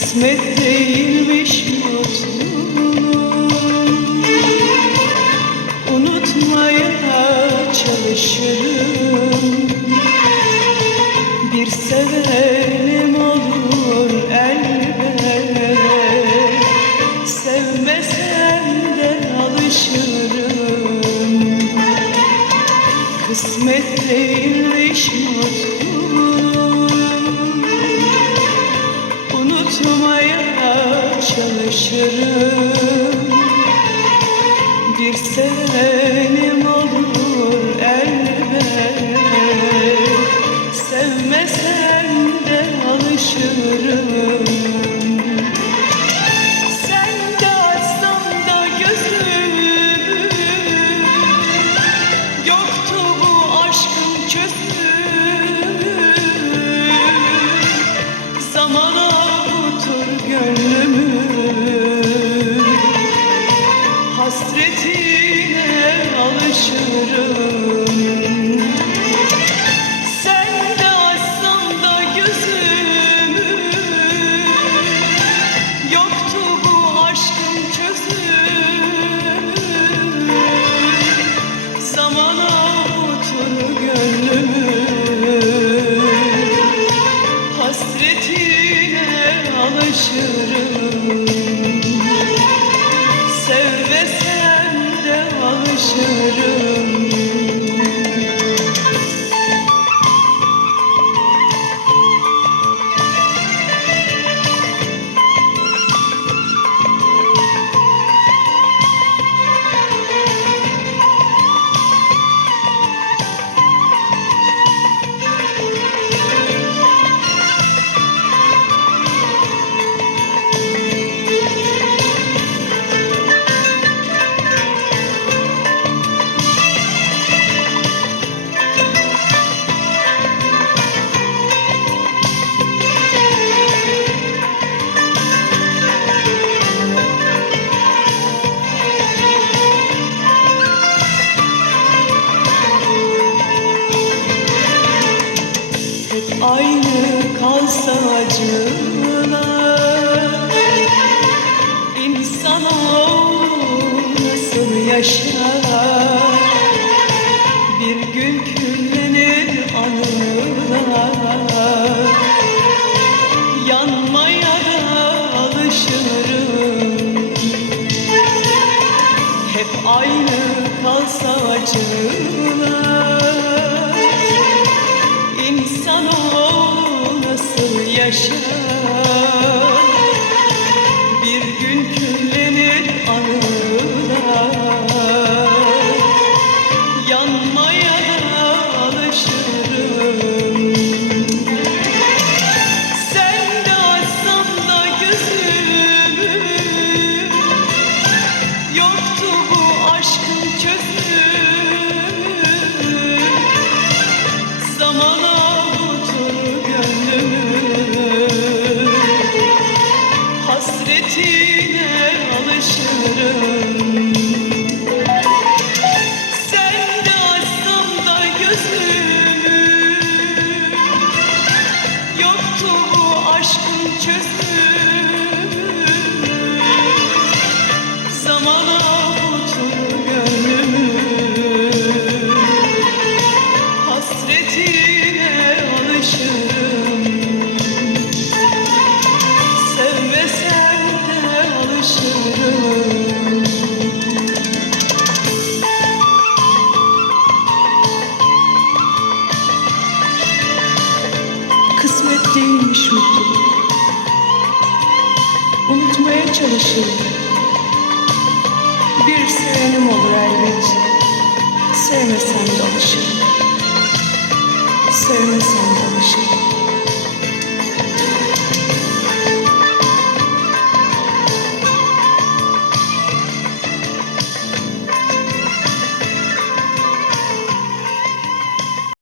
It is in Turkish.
Kısmet değilmiş mutluluğum Unutmaya çalışırım. Bir sevenim olur elbet. Sevmesem de alışırım. Kısmet değilmiş mutluluğum Bir sevenim olur elbet. Sevmesem de alışırım ölümü aynı kalsa acılar İnsanoğlu nasıl yaşar İnsanoğlu nasıl yaşar değilmiş mutluluk Unutmaya çalışırım Bir sevenim olur elbet. Sevmesem de alışırım. Sevmesem